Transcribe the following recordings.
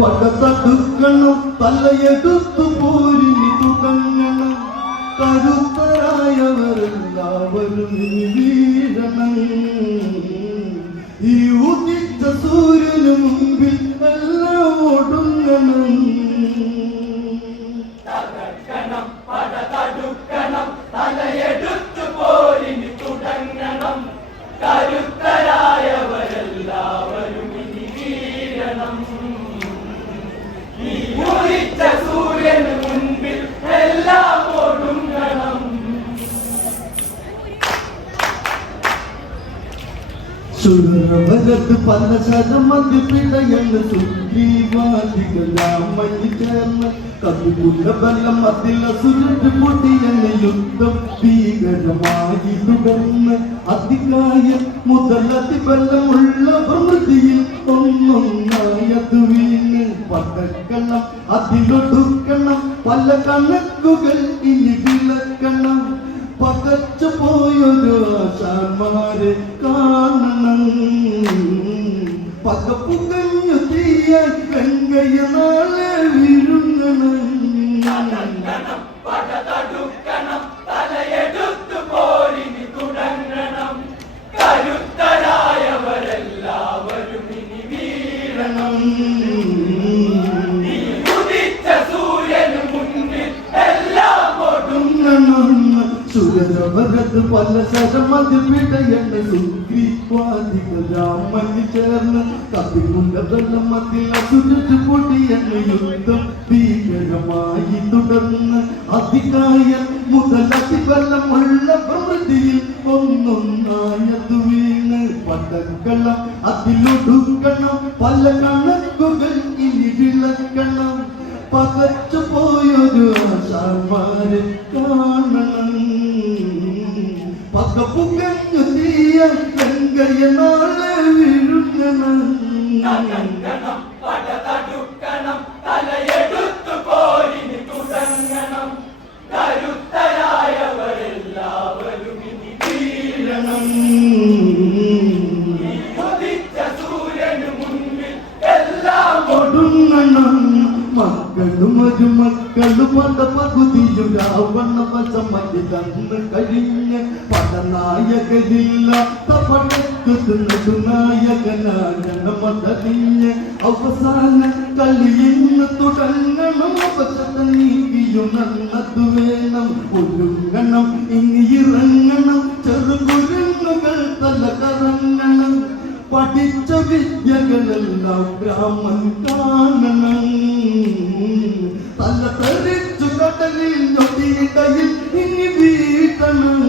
പടതടുക്കണം തലയെടുത്തു പോരിനി തുടങ്ങണം കരുത്തരായവരെല്ലാവരും വീഴണം ഈ ഉദിച്ച സൂര്യന് മുമ്പിൽ എല്ലാം ഒടുങ്ങണം പടതടുക്കണം തലയെടുത്തു പോരിനി തുടങ്ങണം കരുത്തരായവരെല്ലാവരും ഇനി വീഴണം ഈ ഉദിച്ച സൂര്യന് മുൻപിൽ എല്ലാം ഒടുങ്ങണം സുരവരത്ത് പല ശതമതി പിടയെന്ന് സുഗ്രീവാദികളാമഞ്ഞു ചേർന്ന് കവിപുല ബലം അതില സുരട്ട് പൊടിയെന്ന് യുദ്ധം ഭീകരമായി തുടർന്ന് അതികായ മുതലതി ബലമുള്ള പ്രകൃതിയിൽ ഒന്നൊന്നായത് വീണ് പടക്കണം അതിലൊടുക്കണം പല കണക്കുകൾ ഇനി വിളക്കണം പകച്ചു പോയൊരു ആശാന്മാരെ കാണണം പകപ്പുകഞ്ഞു തീയായി വെങ്കയ്യ നാളെ വിഴുങ്ങണം പടതടുക്കണം തലയെടുത്തു പോരിനി തുടങ്ങണം കരുത്തരായവരെല്ലാവരും ഇനി വീഴണം ഈ ഉദിച്ച സൂര്യന് മുന്നിൽ എല്ലാം ഒടുങ്ങണം സുരവരത്ത് പല ശതമതി പിടയെന്ന് സുഗ്രീവാദികളാമഞ്ഞു ചേർന്ന് കവിപുല ബലം അതില സുരട്ട് പൊടിയെന്ന് യുദ്ധം ഭീകരമായി തുടർന്ന് അതികായ മുതലതി ബലമുള്ള പ്രകൃതിയിൽ ഒന്നൊന്നായത് വീണ് പടക്കണം അതിലൊടുക്കണം പല കണക്കുകൾ ഇനി വിളക്കണം പകച്ചു പോയൊരു ആശാന്മാരെ കാണണം പകപ്പുകഞ്ഞു തീയ വെങ്കയ്യ നാളെ വിഴുങ്ങണം പടതടുക്കണം തലയെടുത്തു പോരിനി തുടങ്ങണം കരുത്തരായവരെല്ലാവരും ഇനി വീഴണം ഈ ഉദിച്ച സൂര്യന് മുൻപിൽ എല്ലാം ഒടുങ്ങണം മക്കളും മരുമക്കളും പല പകുതിയും രാവണ വശമതി തന്ന് കഴിഞ്ഞ് പടനായകരില്ലാത്ത പടക്ക് നെടുനായകനാകണമതറിഞ്ഞ് അവസാന കളിയിന്ന് തുടങ്ങണം അവശത നീക്കിയുണർന്നത് വേണം ഒരുങ്ങണം ഇനി ഇറങ്ങണം ചെറുകുരങ്ങുകൾ തല കറങ്ങണം പഠിച്ച വിദ്യകളെല്ലാം ഗ്രാമം കാണണം തല തെറിച്ചു കടലിൽ നൊടിയിടയിൽ ഇനി വീട്ടണം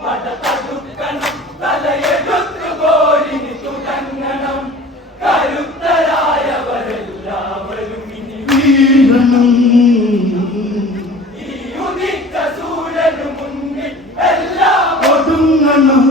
പടതടുക്കണം തലയെടുത്തു പോരിനി തുടങ്ങണം കരുത്തരായവരെല്ലാവരും ഇനി വീഴണം ഈ ഉദിച്ച സൂര്യന് മുന്നിൽ എല്ലാം ഒടുങ്ങണം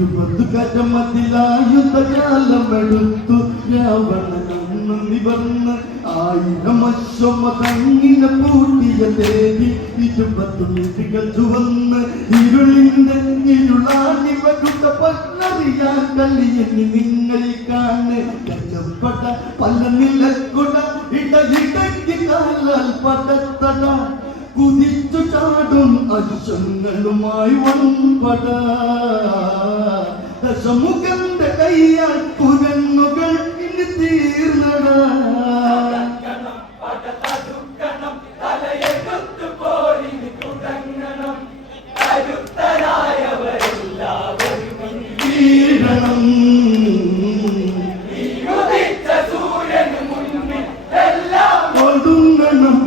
20 ഗജമതിലായുധജാലമെടുത്തു രാവണനൊന്നു നിവർന്ന് 1000 അശ്വമതങ്ങിനെ പൂട്ടിയ ദേവി 20 മിഴികൾ ചുവന്ന് ഇരുളിന്റെ ഇരുളാണിവരുടെ പല്ലറിയാൻ കളിയെന്ന് നിങ്ങൾ കാണ് രക്ഷപ്പെട്ട പല നിലക്കുട ഇടയിടയ്ക്ക് കാലാൽ പടത്തട കുതിച്ചു ചാടും അശ്വങ്ങളുമായി വൻപട ദശമുഖന്റെ കയ്യാൽ കുരങ്ങുകൾ ഇനി തീർന്നട പടതടുക്കണം തലയെടുത്തു പോരിനി തുടങ്ങണം കരുത്തരായവരെല്ലാവരും ഇനി വീഴണം ഈ ഉദിച്ച സൂര്യന് മുന്നിൽ എല്ലാം ഒടുങ്ങണം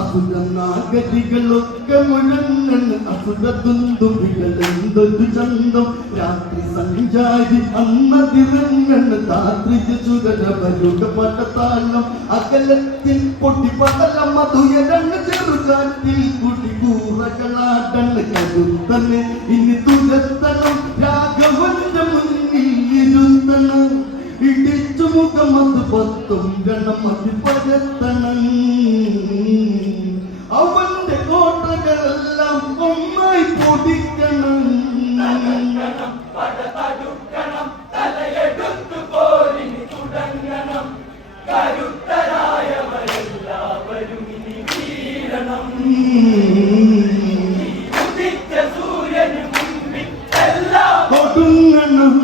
അസുരനാഗതികളൊക്കെ മുഴങ്ങണ് അസുരതുന്തുവികൾ എന്തൊരു ചന്തം രാത്രി സഞ്ചാരി അന്നതിറങ്ങണ് താത്രിക സുരവരുടെ പടത്താളം അകലത്തിൽ പൊട്ടിപ്പടലം മധുയരണ് ചെറുകാറ്റിൽ കുടികൂറകളാടണ് കരുത്തന് ഇനി തുരത്തണം രാഘവന്റെ മുന്നിൽ ഇരുത്തണം ഇടിച്ചു മുഖമത് 10 ഗണമതി പരത്തണം അവന്റെ കോട്ടകളെല്ലാം ഒന്നായി പൊടിക്കണം പടതടുക്കണം തലയെടുത്തു പോരിനി തുടങ്ങണം കരുത്തരായവരെല്ലാവരും ഇനി വീഴണം. ഉദിച്ച സൂര്യന് മുൻപിൽ എല്ലാം കൊടുങ്ങണം.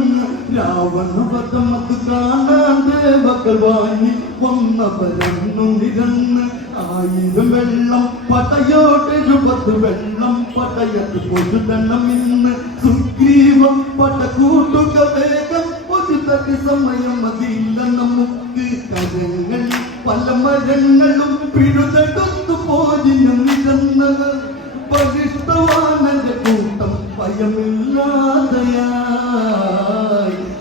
രാവണവധമത് കാണാൻ ദേവകൾ വാങ്ങി വന്നവരന്നു നിരന്ന് 1000 വെള്ളം പടയോടെ 70 വെള്ളം പടയത് പൊരുതണം ഇന്ന് സുഗ്രീവം പടകൂട്ടുക വേഗം ഒരു തടി സമയം അതില്ല നമുക്ക് കരങ്ങൾ പല മരങ്ങളും പിഴുതെടുത്തു പോരിനും നിരന്നവർ ബലിഷ്ഠവാനന്റെ കൂട്ടം ഭയമില്ലാതെയായി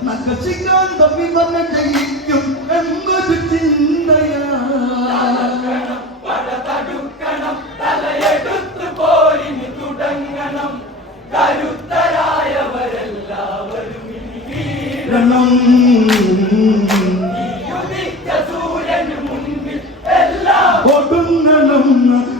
നഖശികാന്ത വിവന ജയിക്കും എന്നൊരു ചിന്തയായി പടതടുക്കണം, തലയെടുത്ത് പോരിന് തുടങ്ങണം. കരുത്തരായവരെല്ലാവരും ഇനി വീഴണം. ഉദിച്ച സൂര്യന് മുൻപിൽ എല്ലാം കൊടുങ്ങണം.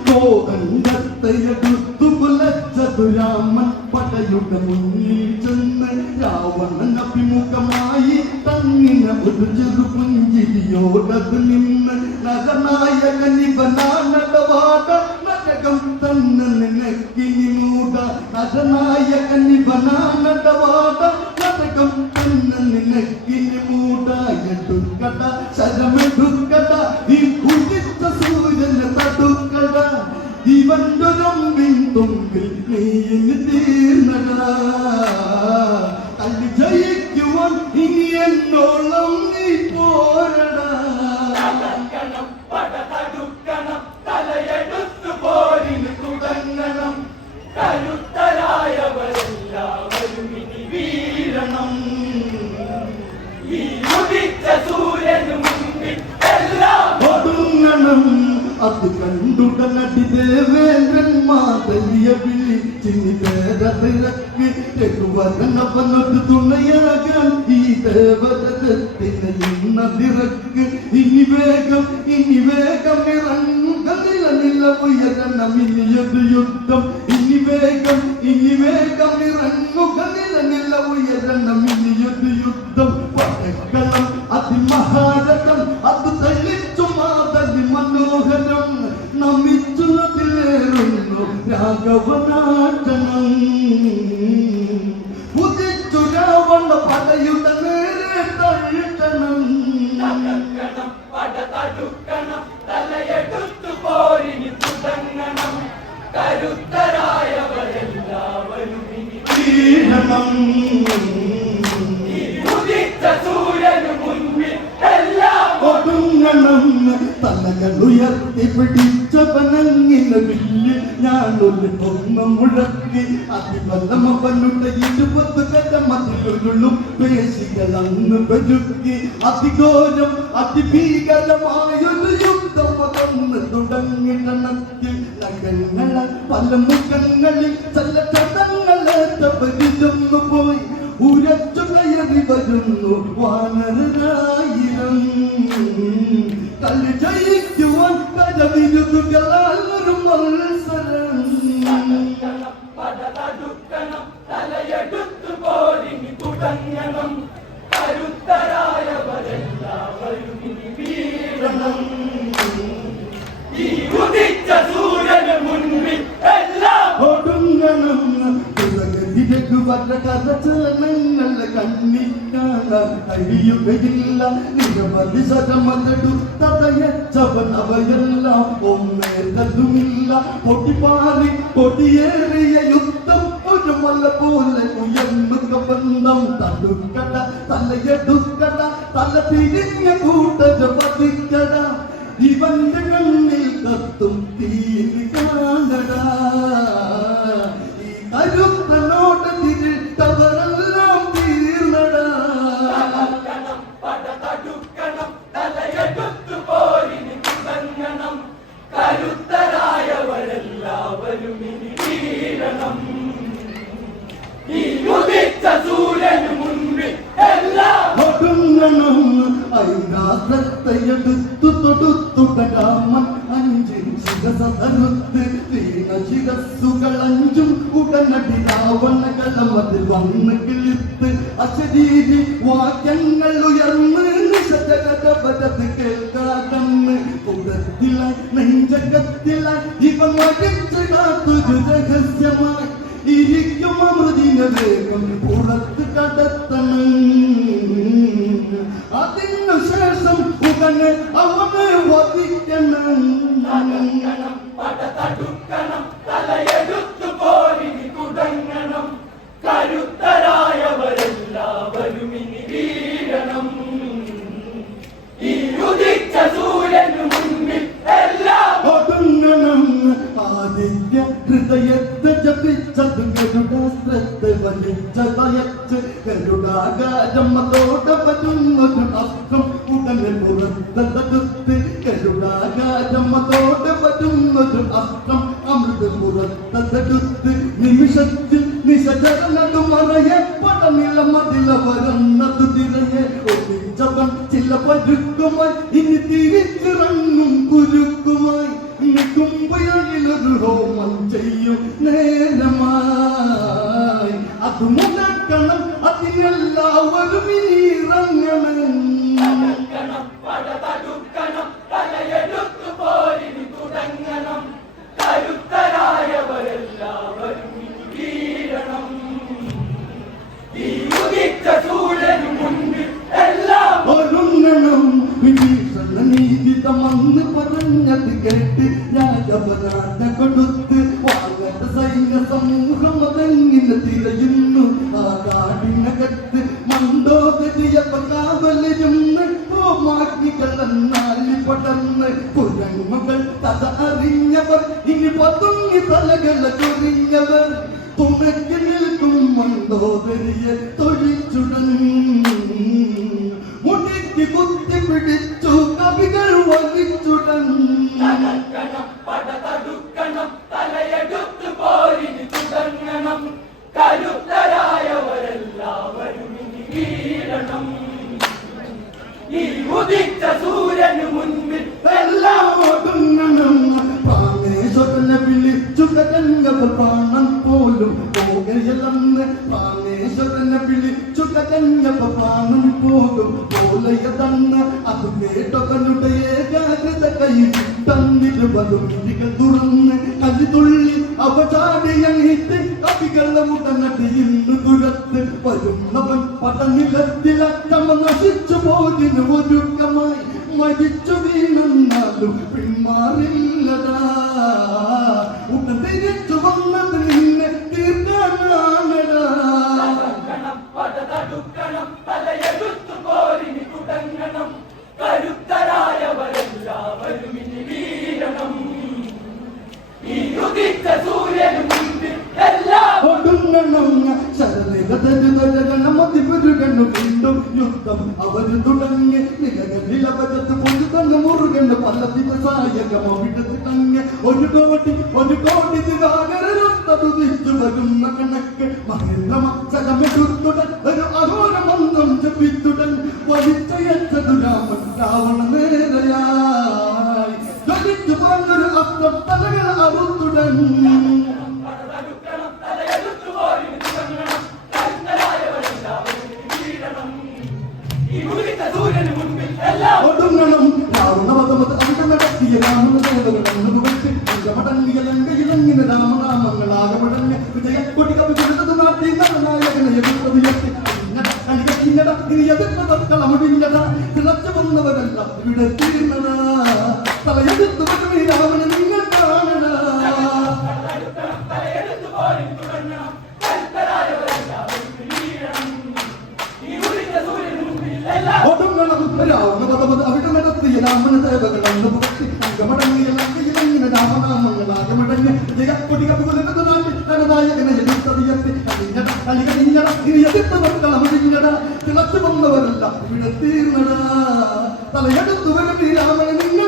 കോകണ്ടത്തെടുത്തു കുലച്ചതു രാമൻ പടയുടെ മുന്നിൽ ചെന്ന് രാവണൻ അഭിമുഖമായി തന്നിന ഒരു ചെറു പുഞ്ചിരിയോടത് നിന്ന് നരനായകൻ ഇവനാനടവാട നരകം തന്നെ നിനക്കിനി മൂട നരനായകൻ ഇവനാനടവാട നരകം തന്നെ നിനക്കിനി മൂട എടുക്കട ശരമെടുക്കട ഈ ഉദിച്ച സൂര്യനെ തടുക്കട ഇവന്റെ രമ്പിൻ തുമ്പിൽ നീ തീർന്നടാ കല്ലി ജയിക്കുവാൻ ഇനി എന്നോളം നീ പോരടാ. തകർക്കണം, പടതടുക്കണം, തലയെടുത്ത് പോരിന് തുടങ്ങണം. കരുത്തരായവരെല്ലാവരും ഇനി വീഴണം. ഈ ഉദിച്ച സൂര്യന് മുൻപിൽ എല്ലാം കൊടുങ്ങണം. അത് കണ്ടുടനടി ദേവേന്ദ്രൻ മാതലിയ വിളിച്ചിനി പേരതിരക്ക് രഘുവരനവനൊരു തുണയാകാൻ ഈ ദേവരഥത്തിന് ഇന്നതിരക്ക് ഇനി വേഗം ഇറങ്ങുക നില ഉയരണം ഇനിയൊരു യുദ്ധം ഇനി വേഗം ഇറങ്ങുക നില ഉയരണം ഇനിയൊരു യുദ്ധം പടക്കളം അതിമഹാരഥം അത് തെളിച്ചു മാതലി മനോഹരം നമിച്ചുള്ളതിലേറുന്നു രാഘവനാട്ടനം ഉദിച്ചു രാവണ പടയുടെ നേരെ തഴുകണം. തകർക്കണം, പടതടുക്കണം, തലയെടുത്ത് പോരിന് തുടങ്ങണം. കരുത്തരായവരെല്ലാവരും ഇനി വീഴണം. ഈ ഉദിച്ച സൂര്യന് മുൻപിൽ എല്ലാം കൊടുങ്ങണം. തലകൾ ഉയർത്തി പിടിച്ചവനങ്ങിന വില്ല് ഞാനൊരു ഒന്ന മുഴക്കി അതിബലമവനുടെ 20 കരമതിലുരുളും പേശികൾ അങ്ങ് പെരുക്കി അതിഘോരം അതിഭീകരമായൊരു യുദ്ധം അതൊന്ന് തുടങ്ങിടണത്തിൽ നഗങ്ങള പല മുഖങ്ങളിൽ ചില ചടങ്ങളേറ്റവരിച്ചൊന്നു പോയി ഉരച്ചു കയറി വരുന്നു വാനരായിരം കളി ജയിക്കുവാൻ കരവിരുതുകളാൽ ഒരു മത്സരം. തകർക്കണം, പടതടുക്കണം, തലയെടുത്ത് പോരിന് തുടങ്ങണം. കരുത്തരായവരെല്ലാവരും ഇനി വീഴണം. ഈ ഉദിച്ച സൂര്യന് മുൻപിൽ എല്ലാം കൊടുങ്ങണം. രഘുവര കരചലനങ്ങളെ കണ്ണിൽ കാണാൻ കഴിയുകയില്ല നിരവധി ശരമതടു തടയച്ചവൻ അവയെല്ലാം ഒന്നേതതുമില്ല പൊടിപാറി കൊടിയേറിയ യുദ്ധം ഒരു മല പോലെ ഉയർന്നുക ബന്ധം തടുക്കട തലയെടുക്കട തല തിരിഞ്ഞ കൂട്ടര പതിക്കട ഇവന്റെ കണ്ണിൽ കത്തും തീരി കാണടാ ഈ കരുത്തനോട് തിരിട്ടവരെല്ലാം തീർന്നടാ. തകർക്കണം, പടതടുക്കണം, തലയെടുത്ത് പോരിന് തുടങ്ങണം. കരുത്തരായവരെല്ലാവരും ഇനി വീഴണം. ഈ ഉദിച്ച സൂര്യന് മുൻപിൽ എല്ലാം കൊടുങ്ങണം. ഐരാസത്തെയെടുത്തു തൊടുത്തുട രാമൻ 5 ശിരസതറുത്ത് വീണ ശിരസ്സുകൾ 5 ഉടനടി രാവണകളമതിൽ വന്ന് കിളിത്ത് അശരീരി വാക്യങ്ങൾ ഉയർന്ന് നിശജഗതപരത്ത് കേൾക്ക മനസ്സിലായി നെഞ്ചകത്തിലായി ഇവൻ വഹിച്ചിടാത്തൊരു രഹസ്യമായി ഇരിക്കും അമൃതിനെ വേഗം പുറത്ത് കടത്തണം. അതിനു ശേഷം ഉടനെ അവനെ വധിക്കണം. പടതടുക്കണം, തലയെടുത്തു പോരിനി തുടങ്ങണം. കരുത്തരായവരെല്ലാവരും ഇനി വീഴണം. ഈ ഉദിച്ച സൂര്യനു മുന്നിൽ എല്ലാം ഒടുങ്ങണം. ആദിത്യ ഹൃദയത്തെ ജപിച്ചത് ഗരുഡാസ്ത്രത്തെ വലിച്ചതയച്ച് ഗരുഡാകാരമതോടെ വരുന്നൊരു അസ്ത്രം ഉടനെ പുറത്തെടുത്ത് ഗരുഡാകാരമതോടെ വരുന്നൊരു അസ്ത്രം അമൃത് പുറത്തെടുത്ത് നിമിഷത്തിൽ നിശചരണതു മറയെ പടനില മതില വരുന്നത് തിരയെ ഒളിച്ചവൻ ചില പരുക്കുമായി ഇനി തിരിച്ചിറങ്ങും കുരുക്കുമായി കുമ്പയിലൊരു ഹോമം ചെയ്യും നേരമായി അത് മുടക്കണം. അതിനെല്ലാവരും ഇറങ്ങണം. പടതടുക്കണം, തലയെടുത്തു പോരിനി തുടങ്ങണം. കരുത്തരായവരെല്ലാവരും ഇനി വീഴണം. ഈ ഉദിച്ച സൂര്യനു മുന്നിൽ എല്ലാം ഒരുങ്ങണം. വിഭീഷണ നീതിതമെന്ന് പറഞ്ഞത് കേട്ട് രാജപരാജ കൊടുത്ത് വാങ്ങേണ്ട സൈന്യ സമൂഹം അതെങ്ങനെ തിരയുന്നു. ആ കാടിനകത്ത് മണ്ടോദരിയപ്പ കാവലിരുന്ന് മാറ്റികളെന്നാലി പടർന്ന് കുരങ്ങുകൾ കഥ അറിഞ്ഞവർ ഇനി പതുങ്ങി തലകളെ ചൊരിഞ്ഞവർ തുണയ്ക്ക് നിൽക്കും മണ്ടോദരിയെ തൊഴിച്ചുടൻ മുടിക്ക് കുത്തി പിടിച്ചു കവികൾ വലിച്ചുടൻ. പടതടുക്കണം, തലയെടുത്തു പോരിനി തുടങ്ങണം. കരുത്തരായവരെല്ലാവരും ഇനി വീഴണം. ഈ ഉദിച്ച സൂര്യനു മുൻപിൽ എല്ലാം ഒടുങ്ങണം. പ്രാണേശ്വരനെ വിളിച്ചു കരഞ്ഞവർ പ്രാണൻ പോലും പോകയല്ലെന്ന്. പ്രാണേശ്വരനെ വിളിച്ചു കരഞ്ഞവർ പ്രാണൻ പോലും പോലെയതെന്ന്. അത് കേട്ടവനുടെ ഏകാഗ്രത കയ്യിൽ തന്നിരുവതും വിഴികൾ തുറന്ന് കലിതുള്ളി അവ ചാടിയങ്ങിട്ട് കവികളെ ഉടനടി ഇന്ന് ദുരത്ത് വരുന്നവൻ പടനിലത്തിലറ്റമ നശിച്ചു പോതിന് ഒരുക്കമായി മരിച്ചു വീണെന്നാലും പിന്മാറില്ലടാ. ഉടൻ തിരിച്ചു വന്നത് നിന്നെ തീർക്കാനാണടാ. പടതടുക്കണം, തലയെടുത്തു പോരിനി തുടങ്ങണം. കരുത്തരായവരെല്ലാവരും ഇനി വീഴണം. ഈ ഉദിച്ച സൂര്യനു മുൻപിൽ എല്ലാം ഒടുങ്ങണം. ശരണികതരുതരണമതിപുരുകണ്ണു വീണ്ടും യുദ്ധം അവര് തുടങ്ങി നിലകളിലവരത്ത് പൊതുതന്നെ മുറുകണ്ട് പല ദിവസായകം അവിടത്ത് തങ്ങി ഒരു കോടി ദിവാകരൊത്തതുതിച്ചു വരുന്ന കണക്ക് മഹേന്ദ്രമ ചകമെടുത്തുടൻ ഒരു അഘോര മന്ത്രം ജപിത്തുടൻ വലിച്ചയച്ചതു രാമൻ രാവണ നേരയായി ജ്വലിച്ചു പറഞ്ഞൊരു അസ്ത്രം തലകൾ അറുത്തുടൻ. പടതടുക്കണം, തലയെടുത്തു പോരിനി തുടങ്ങണം. കരുത്തരായവരെല്ലാവരും ഇനി വീഴണം. ഈ ഉദിച്ച സൂര്യനു മുൻപിൽ എല്ലാം ഒടുങ്ങണം. രാവണവധമത് അന്ത നടത്തിയ രാമനദേവകളെന്നു വെച്ച് മടങ്ങിയ ലങ്കയിലങ്ങിന് രാമനാമങ്ങളാകമടങ്ങ് വിജയക്കൊടി കവി കൊടുത്തത് നാട്ടിൽ നായകനെ എതിർത്തത് എത്തി കളിക്കത്തിഞ്ഞട ഇനി എതിർത്തവർക്കളമൊഴിഞ്ഞട തിളച്ചു വന്നവരല്ല ഇവിടെ തീർന്നടാ. തലയെടുത്തു വരും ഈ രാമനെ നിങ്ങൾ കാണടാ. തലയെടുത്തു പോരിനി തുടങ്ങണം. കരുത്തരായവരെല്ലാവരും ഇനി വീഴണം. ഈ ഉദിച്ച സൂര്യനു മുൻപിൽ എല്ലാം ഒടുങ്ങണം. രാവണവധമത് അവിടെ നടത്തിയ രാമനദേവകളെന്നു വെച്ച് അങ്കമടങ്ങിയ ലങ്കയിലങ്ങിന് രാമനാമങ്ങളാകമടങ്ങ് വിജയക്കൊടി കവി കൊടുത്തത് നാട്ടിൽ നായകനെ എതിർത്തത് എത്തി കളിക്കത്തിഞ്ഞട ഇനി എതിർത്തവർക്കളമൊഴിഞ്ഞട തിളച്ചു വന്നവരല്ല ഇവിടെ തീർന്നടാ. തലയെടുത്തു വരും ഈ രാമനെ നിങ്ങൾ